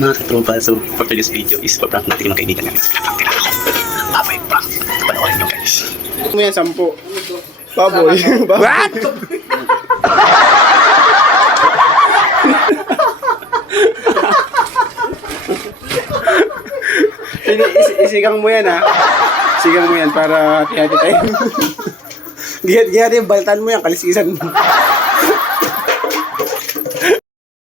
Hey mga katropa, so for today's video is pa-prank natin yung mga kaibigan namin. Babay prank. Panoorin nyo guys. Mo yan, 10. Baboy. What? Isigang mo yan ha. Isigang mo yan para hati-hati tayo. Gihat-gihat yung baltan mo yan, kalisisan mo.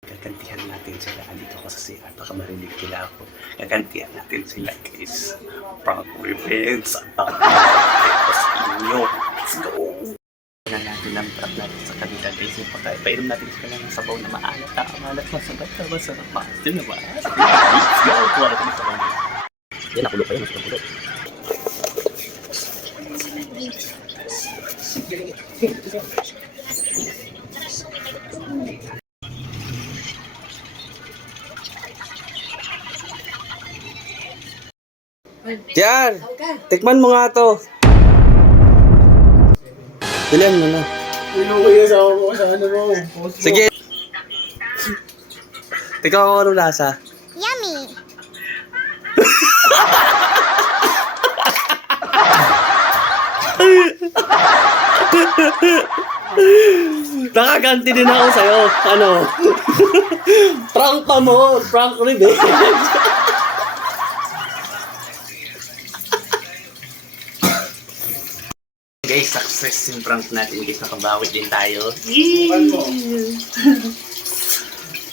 Gagantihan natin sila. Andito ako sa CR. Baka marinig nila ako. Gagantihan natin sila guys. Prank revenge. Ang sa inyo. Let's go! Kailan natin ang prank natin sa kanila guys. Painom natin sila ng sabaw na maalat. Maalat, masarap na masarap. Maalat na maalat. Let's go! Kuha natin sa mga. Yan, nakulo pa yun. Mas nakulo. Diyan! Tikman mo nga to. Bilan mo na. Inuwi sa ako sa ano mo. Sige. Ikaw ako anong lasa? Yummy! Nakaganti din ako sa'yo. Ano? Prank pa mo. Prank revenge. Guys, success yung prank natin guys. Nakabawi din tayo.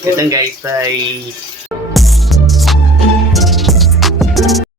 Ito guys ay